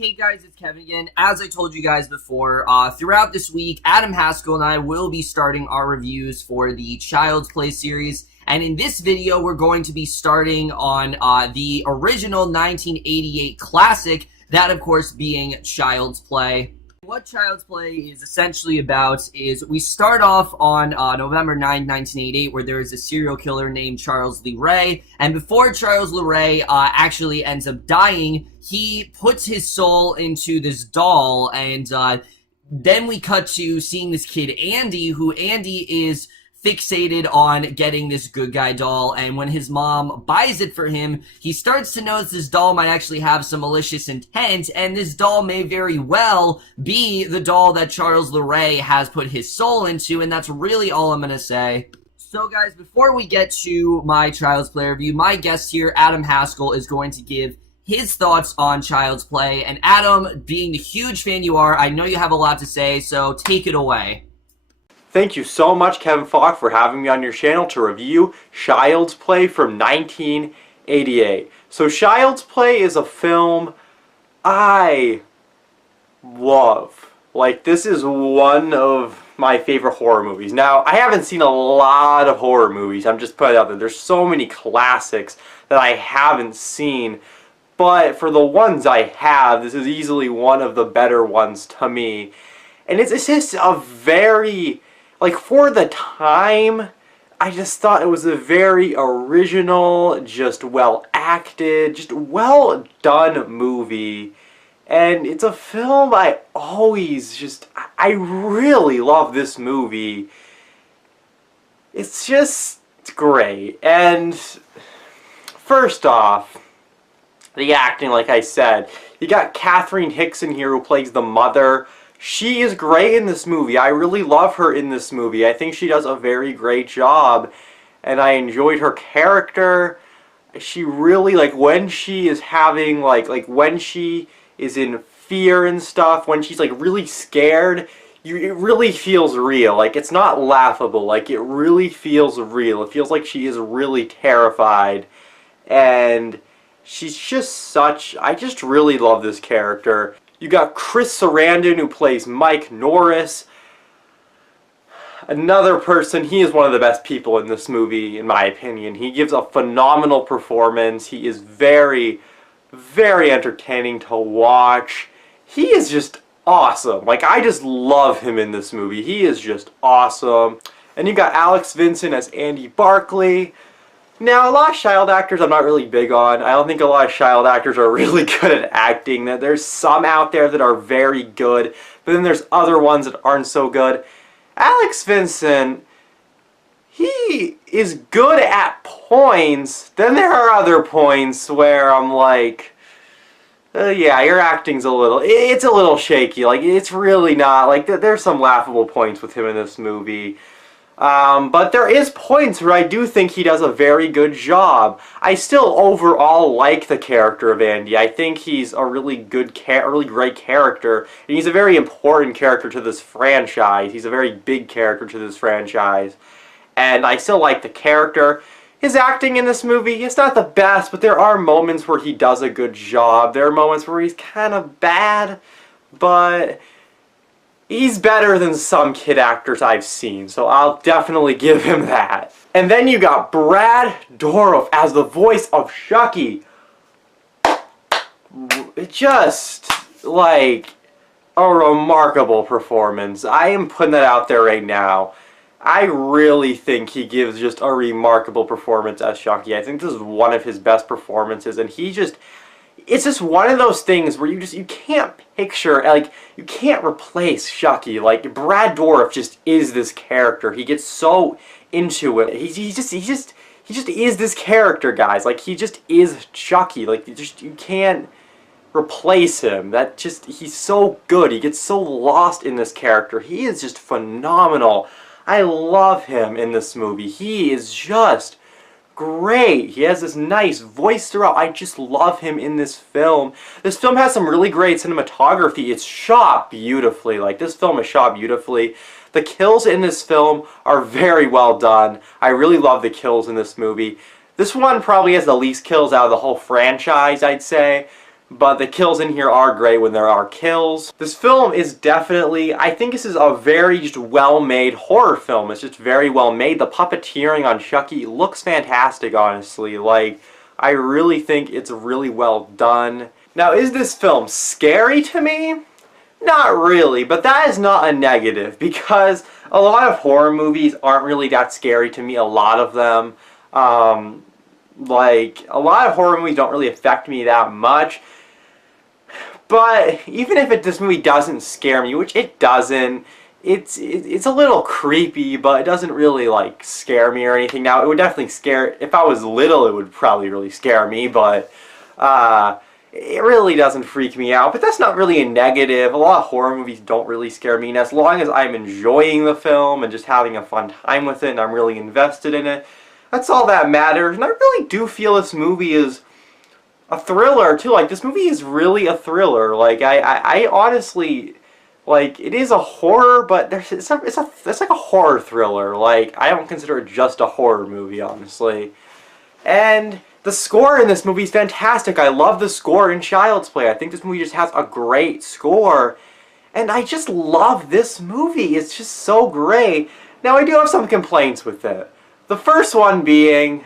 Hey guys, it's Kevin again. As I told you guys before, throughout this week, Adam Haskell and I will be starting our reviews for the Child's Play series. And in this video, we're going to be starting on the original 1988 classic, that of course being Child's Play. What Child's Play is essentially about is we start off on November 9, 1988, where there is a serial killer named Charles Lee Ray, and before Charles Lee Ray actually ends up dying, he puts his soul into this doll, and then we cut to seeing this kid Andy, who Andy is fixated on getting this good guy doll, and when his mom buys it for him, he starts to notice this doll might actually have some malicious intent, and this doll may very well be the doll that Charles Lee Ray has put his soul into, and that's really all I'm gonna say. So guys, before we get to my Child's Play review, my guest here, Adam Haskell, is going to give his thoughts on Child's Play, and Adam, being the huge fan you are, I know you have a lot to say, so take it away. Thank you so much, Kevin Falk, for having me on your channel to review Child's Play from 1988. So Child's Play is a film I love. Like, this is one of my favorite horror movies. Now, I haven't seen a lot of horror movies. I'm just putting it out there. There's so many classics that I haven't seen. But for the ones I have, this is easily one of the better ones to me. And it's just a very... like, for the time, I just thought it was a very original, just well-acted, just well-done movie. And it's a film I really love this movie. It's just great. And first off, the acting, like I said, you got Catherine Hicks in here who plays the mother. She is great in this movie. I really love her in this movie. I think she does a very great job. And I enjoyed her character. She really, like, when she is having, like when she is in fear and stuff, when she's, like, really scared, it really feels real. Like, it's not laughable. Like, it really feels real. It feels like she is really terrified. And she's just such... I just really love this character. You got Chris Sarandon, who plays Mike Norris. Another person, he is one of the best people in this movie, in my opinion. He gives a phenomenal performance. He is very, very entertaining to watch. He is just awesome. Like, I just love him in this movie. He is just awesome. And you got Vincent as Andy Barkley. Now, a lot of child actors I'm not really big on. I don't think a lot of child actors are really good at acting. There's some out there that are very good, but then there's other ones that aren't so good. Vincent, he is good at points. Then there are other points where I'm like, yeah, your acting's it's a little shaky. Like, it's really not, like, there's some laughable points with him in this movie. But there is points where I do think he does a very good job. I still overall like the character of Andy. I think he's a really good, really great character, and he's a very important character to this franchise. He's a very big character to this franchise, and I still like the character. His acting in this movie, it's not the best, but there are moments where he does a good job. There are moments where he's kind of bad, but he's better than some kid actors I've seen, so I'll definitely give him that. And then you got Brad Dourif as the voice of Chucky. Just, like, a remarkable performance. I am putting that out there right now. I really think he gives just a remarkable performance as Chucky. I think this is one of his best performances, and it's just one of those things where you can't picture, like, you can't replace Chucky. Like, Brad Dourif just is this character. He gets so into it. He just is this character, guys. Like, he just is Chucky. Like, you can't replace him. He's so good. He gets so lost in this character. He is just phenomenal. I love him in this movie. He is just great. He has this nice voice throughout. I just love him in this film. This film has some really great cinematography. It's shot beautifully. Like, this film is shot beautifully. The kills in this film are very well done. I really love the kills in this movie. This one probably has the least kills out of the whole franchise, I'd say. but the kills in here are great when there are kills. This film is definitely, I think this is a very just well-made horror film. It's just very well made. The puppeteering on Chucky looks fantastic, honestly. Like, I really think it's really well done. Now, is this film scary to me? Not really, but that is not a negative, because a lot of horror movies aren't really that scary to me, a lot of them. Like, a lot of horror movies don't really affect me that much. But even if this movie doesn't scare me, which it doesn't, it's a little creepy, but it doesn't really, like, scare me or anything. Now, it would definitely scare, if I was little, it would probably really scare me, but it really doesn't freak me out. But that's not really a negative. A lot of horror movies don't really scare me, and as long as I'm enjoying the film and just having a fun time with it and I'm really invested in it, that's all that matters. And I really do feel this movie is a thriller too. Like, this movie is really a thriller. Like, I honestly, like, it is a horror, but it's like a horror thriller. Like, I don't consider it just a horror movie, honestly. And the score in this movie is fantastic. I love the score in Child's Play. I think this movie just has a great score, and I just love this movie. It's just so great. Now, I do have some complaints with it. The first one being,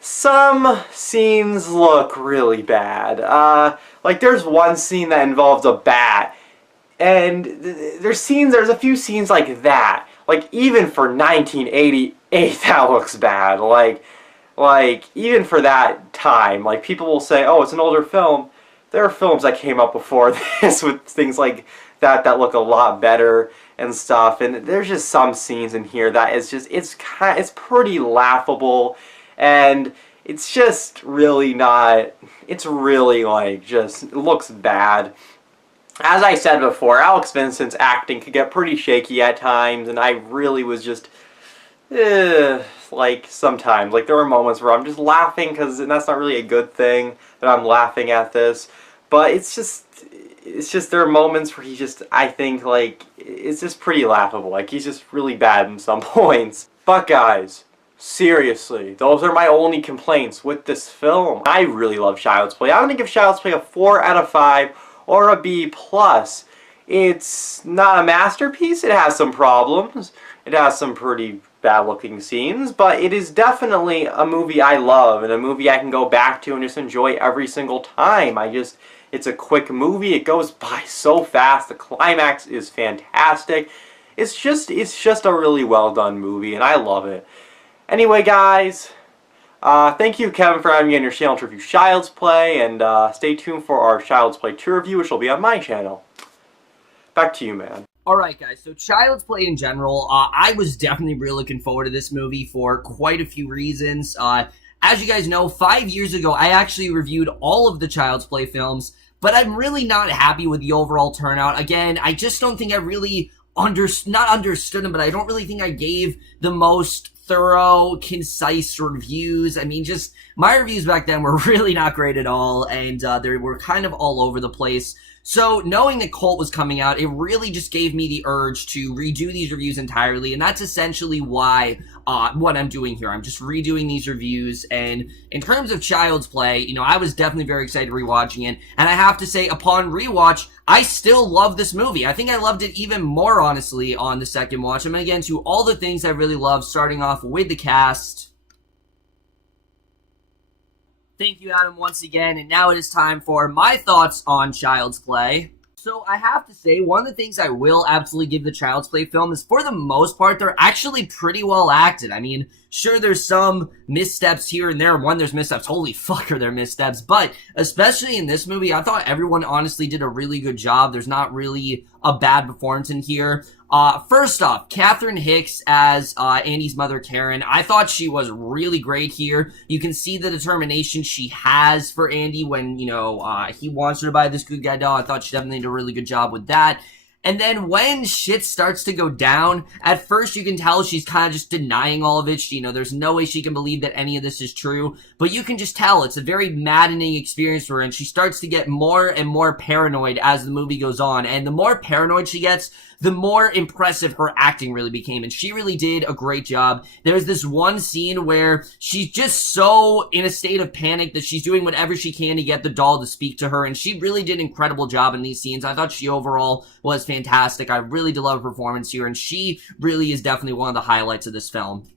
some scenes look really bad. Like, there's one scene that involves a bat, and there's a few scenes like that. Like, even for 1988, that looks bad. Like, even for that time, like, people will say, oh, it's an older film. There are films that came up before this with things like that look a lot better and stuff. And there's just some scenes in here that is just, it's pretty laughable. And it's just really not, it's really, like, just, it looks bad. As I said before, Alex Vincent's acting could get pretty shaky at times, and I really was just, like, sometimes. Like, there were moments where I'm just laughing, and that's not really a good thing, that I'm laughing at this. But it's just, there are moments where he just, I think, like, it's just pretty laughable. Like, he's just really bad in some points. But guys, seriously, those are my only complaints with this film. I really love Child's Play. I'm going to give Child's Play a 4 out of 5 or a B+. It's not a masterpiece. It has some problems. It has some pretty bad-looking scenes, but it is definitely a movie I love and a movie I can go back to and just enjoy every single time. It's a quick movie. It goes by so fast. The climax is fantastic. It's just a really well-done movie, and I love it. Anyway, guys, thank you, Kevin, for having me on your channel to review Child's Play, and stay tuned for our Child's Play 2 review, which will be on my channel. Back to you, man. Alright, guys, so Child's Play in general, I was definitely really looking forward to this movie for quite a few reasons. As you guys know, 5 years ago, I actually reviewed all of the Child's Play films, but I'm really not happy with the overall turnout. Again, I just don't think I really not understood them, but I don't really think I gave the most thorough, concise reviews. I mean, just my reviews back then were really not great at all, and they were kind of all over the place. So knowing that Cult was coming out, it really just gave me the urge to redo these reviews entirely, and that's essentially why what I'm doing here. I'm just redoing these reviews, and in terms of Child's Play, you know, I was definitely very excited rewatching it, and I have to say, upon rewatch, I still love this movie. I think I loved it even more, honestly, on the second watch. I'm going to get into all the things I really love, starting off with the cast. Thank you, Adam, once again, and now it is time for my thoughts on Child's Play. So I have to say, one of the things I will absolutely give the Child's Play film is, for the most part, they're actually pretty well acted. I mean, sure, there's some missteps here and there. There's missteps. Holy fuck, are there missteps? But especially in this movie, I thought everyone honestly did a really good job. There's not really a bad performance in here. First off, Catherine Hicks as Andy's mother, Karen. I thought she was really great here. You can see the determination she has for Andy when, you know, he wants her to buy this good guy doll. I thought she definitely did a really good job with that. And then when shit starts to go down, at first you can tell she's kind of just denying all of it. There's no way she can believe that any of this is true. But you can just tell it's a very maddening experience for her, and she starts to get more and more paranoid as the movie goes on. And the more paranoid she gets, the more impressive her acting really became, and she really did a great job. There's this one scene where she's just so in a state of panic that she's doing whatever she can to get the doll to speak to her, and she really did an incredible job in these scenes. I thought she overall was fantastic. I really did love her performance here, and she really is definitely one of the highlights of this film.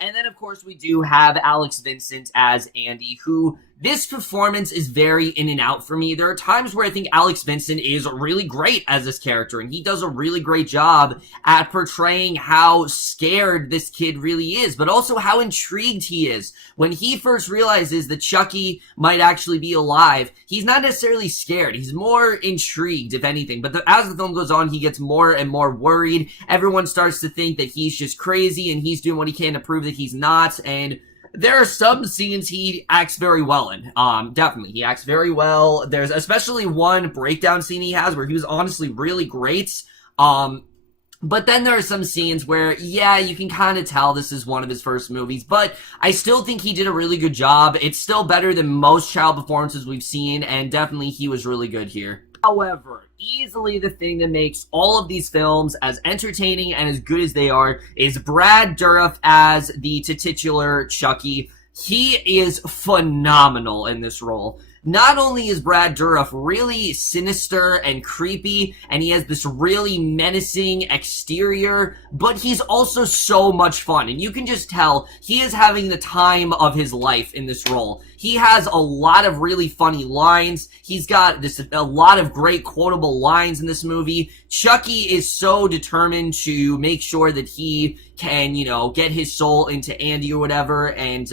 And then, of course, we do have Alex Vincent as Andy, who this performance is very in and out for me. There are times where I think Alex Vincent is really great as this character, and he does a really great job at portraying how scared this kid really is, but also how intrigued he is. When he first realizes that Chucky might actually be alive, he's not necessarily scared. He's more intrigued, if anything. But as the film goes on, he gets more and more worried. Everyone starts to think that he's just crazy, and he's doing what he can to prove that he's not, and there are some scenes he acts very well in. Definitely. He acts very well. There's especially one breakdown scene he has where he was honestly really great. But then there are some scenes where, yeah, you can kind of tell this is one of his first movies, but I still think he did a really good job. It's still better than most child performances we've seen, and definitely he was really good here. However, easily the thing that makes all of these films as entertaining and as good as they are is Brad Dourif as the titular Chucky. He is phenomenal in this role. Not only is Brad Dourif really sinister and creepy, and he has this really menacing exterior, but he's also so much fun, and you can just tell he is having the time of his life in this role. He has a lot of really funny lines. He's got a lot of great quotable lines in this movie. Chucky is so determined to make sure that he can, get his soul into Andy or whatever, and,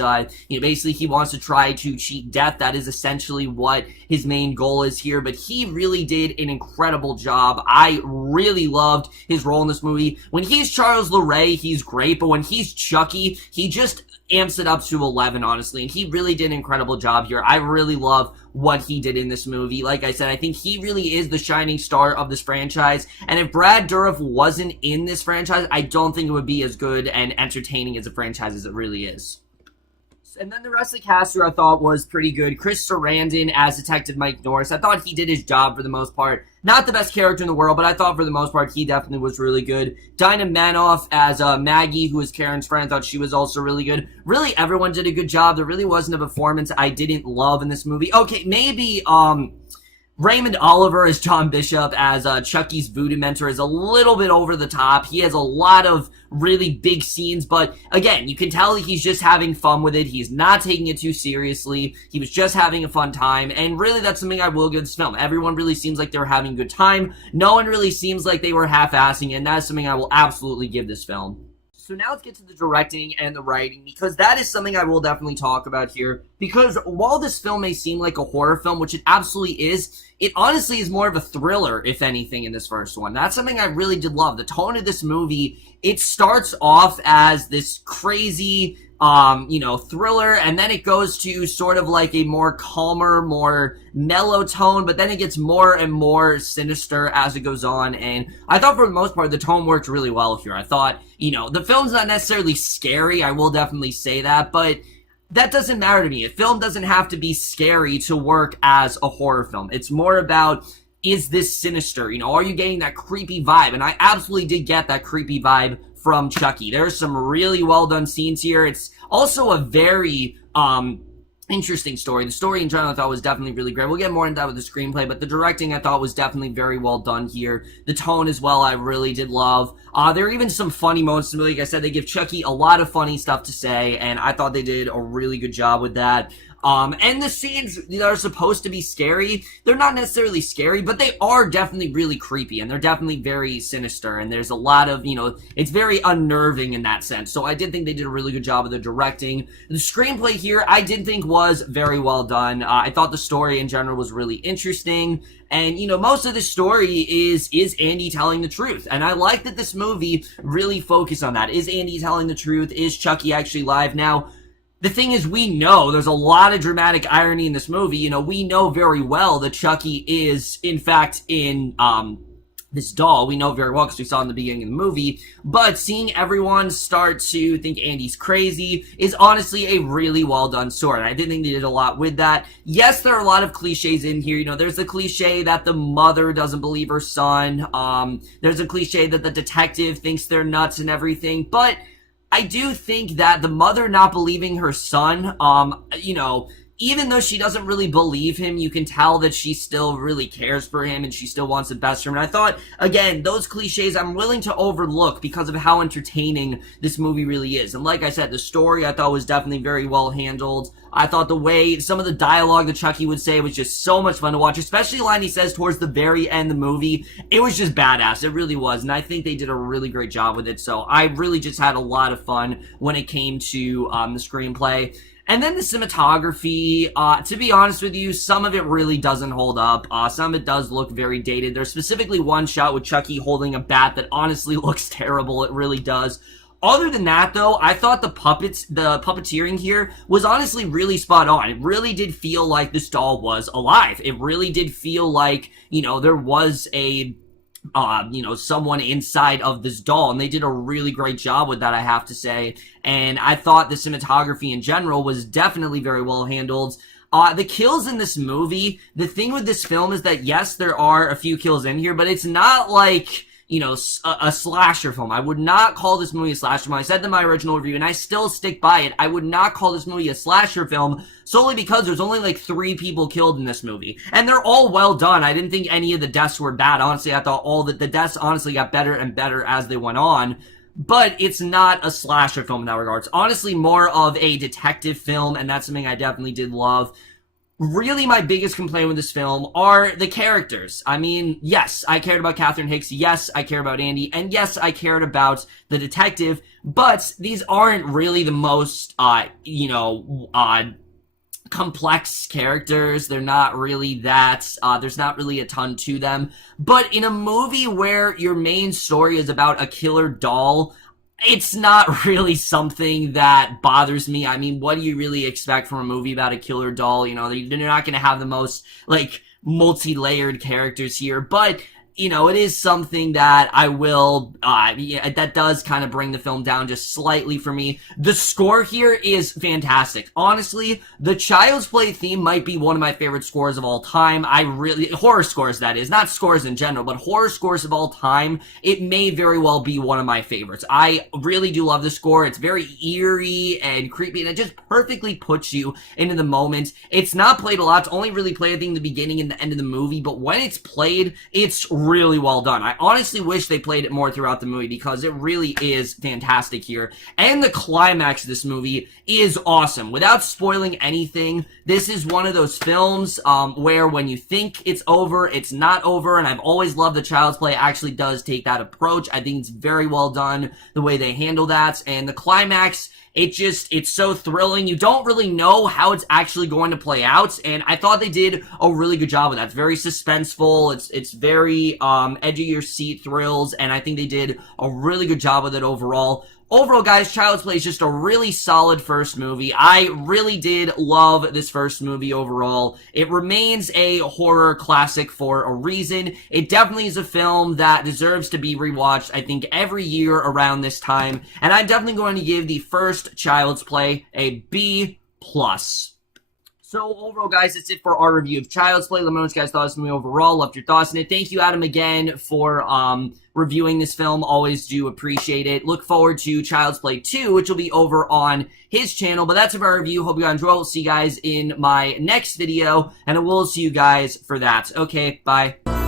basically he wants to try to cheat death. That is essentially what his main goal is here, but he really did an incredible job. I really loved his role in this movie. When he's Charles LeRae, he's great, but when he's Chucky, he just amps it up to 11, honestly, and he really did an incredible job here. I really love what he did in this movie. Like I said, I think he really is the shining star of this franchise, and if Brad Dourif wasn't in this franchise, I don't think it would be as good and entertaining as a franchise as it really is. And then the rest of the cast here I thought was pretty good. Chris Sarandon as Detective Mike Norris. I thought he did his job for the most part. Not the best character in the world, but I thought for the most part he definitely was really good. Dinah Manoff as Maggie, who was Karen's friend. I thought she was also really good. Really, everyone did a good job. There really wasn't a performance I didn't love in this movie. Okay, maybe Raymond Oliver as John Bishop as Chucky's voodoo mentor is a little bit over the top. He has a lot of really big scenes, but again, you can tell he's just having fun with it. He's not taking it too seriously. He was just having a fun time, and really that's something I will give this film. Everyone really seems like they were having a good time. No one really seems like they were half-assing, and that's something I will absolutely give this film. So now let's get to the directing and the writing, because that is something I will definitely talk about here. Because while this film may seem like a horror film, which it absolutely is, it honestly is more of a thriller, if anything, in this first one. That's something I really did love. The tone of this movie, it starts off as this crazy, thriller, and then it goes to sort of like a more calmer, more mellow tone, but then it gets more and more sinister as it goes on, and I thought for the most part the tone worked really well here. I thought, the film's not necessarily scary, I will definitely say that, but that doesn't matter to me. A film doesn't have to be scary to work as a horror film. It's more about, is this sinister? Are you getting that creepy vibe? And I absolutely did get that creepy vibe from Chucky. There's some really well done scenes here. It's also a very interesting story. The story in general I thought was definitely really great. We'll get more into that with the screenplay, but the directing I thought was definitely very well done here. The tone as well I really did love. There are even some funny moments. Like I said, they give Chucky a lot of funny stuff to say, and I thought they did a really good job with that. And the scenes that are supposed to be scary, they're not necessarily scary, but they are definitely really creepy, and they're definitely very sinister, and there's a lot of, it's very unnerving in that sense. So I did think they did a really good job of the directing. The screenplay here, I did think was very well done. I thought the story in general was really interesting. And, most of the story is Andy telling the truth? And I like that this movie really focused on that. Is Andy telling the truth? Is Chucky actually alive? Now, the thing is, we know there's a lot of dramatic irony in this movie. We know very well that Chucky is, in fact, in this doll. We know very well because we saw in the beginning of the movie, but seeing everyone start to think Andy's crazy is honestly a really well done story. I did think they did a lot with that. Yes, there are a lot of cliches in here. You know, there's the cliche that the mother doesn't believe her son. There's a cliche that the detective thinks they're nuts and everything, but I do think that the mother not believing her son, you know, even though she doesn't really believe him, you can tell that she still really cares for him and she still wants the best for him. And I thought, again, those cliches I'm willing to overlook because of how entertaining this movie really is. And like I said, the story I thought was definitely very well handled. I thought the way some of the dialogue that Chucky would say was just so much fun to watch, especially the line he says towards the very end of the movie. It was just badass. It really was. And I think they did a really great job with it. So I really just had a lot of fun when it came to the screenplay. And then the cinematography, to be honest with you, some of it really doesn't hold up. Some of it does look very dated. There's specifically one shot with Chucky holding a bat that honestly looks terrible. It really does. Other than that, though, I thought the puppeteering here was honestly really spot on. It really did feel like this doll was alive. It really did feel like, you know, there was a you know, someone inside of this doll, and they did a really great job with that, I have to say. And I thought the cinematography in general was definitely very well handled. The kills in this movie, the thing with this film is that, yes, there are a few kills in here, but it's not like, you know, a slasher film. I would not call this movie a slasher film. I said in my original review, and I still stick by it, I would not call this movie a slasher film solely because there's only like 3 people killed in this movie. And they're all well done. I didn't think any of the deaths were bad. Honestly, I thought all the deaths honestly got better and better as they went on. But it's not a slasher film in that regard. It's honestly more of a detective film, and that's something I definitely did love. Really, my biggest complaint with this film are the characters. I mean, yes, I cared about Catherine Hicks. Yes, I care about Andy. And yes, I cared about the detective. But these aren't really the most, you know, complex characters. They're not really that, there's not really a ton to them. But in a movie where your main story is about a killer doll, it's not really something that bothers me. I mean, what do you really expect from a movie about a killer doll? You know, they're not going to have the most, like, multi-layered characters here, but, you know, it is something that I will, yeah, that does kind of bring the film down just slightly for me. The score here is fantastic. Honestly, the Child's Play theme might be one of my favorite scores of all time. Horror scores, that is. Not scores in general, but horror scores of all time. It may very well be one of my favorites. I really do love the score. It's very eerie and creepy, and it just perfectly puts you into the moment. It's not played a lot. It's only really played, I think, in the beginning and the end of the movie, but when it's played, it's really well done. I honestly wish they played it more throughout the movie because it really is fantastic here. And the climax of this movie is awesome. Without spoiling anything, this is one of those films where when you think it's over, it's not over, and I've always loved the Child's Play actually does take that approach. I think it's very well done, the way they handle that, and the climax, it's so thrilling. You don't really know how it's actually going to play out, and I thought they did a really good job with that. It's very suspenseful. It's very edge of your seat thrills, and I think they did a really good job with it overall. Overall, guys, Child's Play is just a really solid first movie. I really did love this first movie overall. It remains a horror classic for a reason. It definitely is a film that deserves to be rewatched, I think, every year around this time. And I'm definitely going to give the first Child's Play a B+. So overall, guys, that's it for our review of Child's Play. Let me know what you guys thought of this movie overall. Loved your thoughts on it. Thank you, Adam, again for reviewing this film. Always do appreciate it. Look forward to Child's Play 2, which will be over on his channel. But that's it for our review. Hope you guys enjoy. We'll see you guys in my next video, and I will see you guys for that. Okay, bye.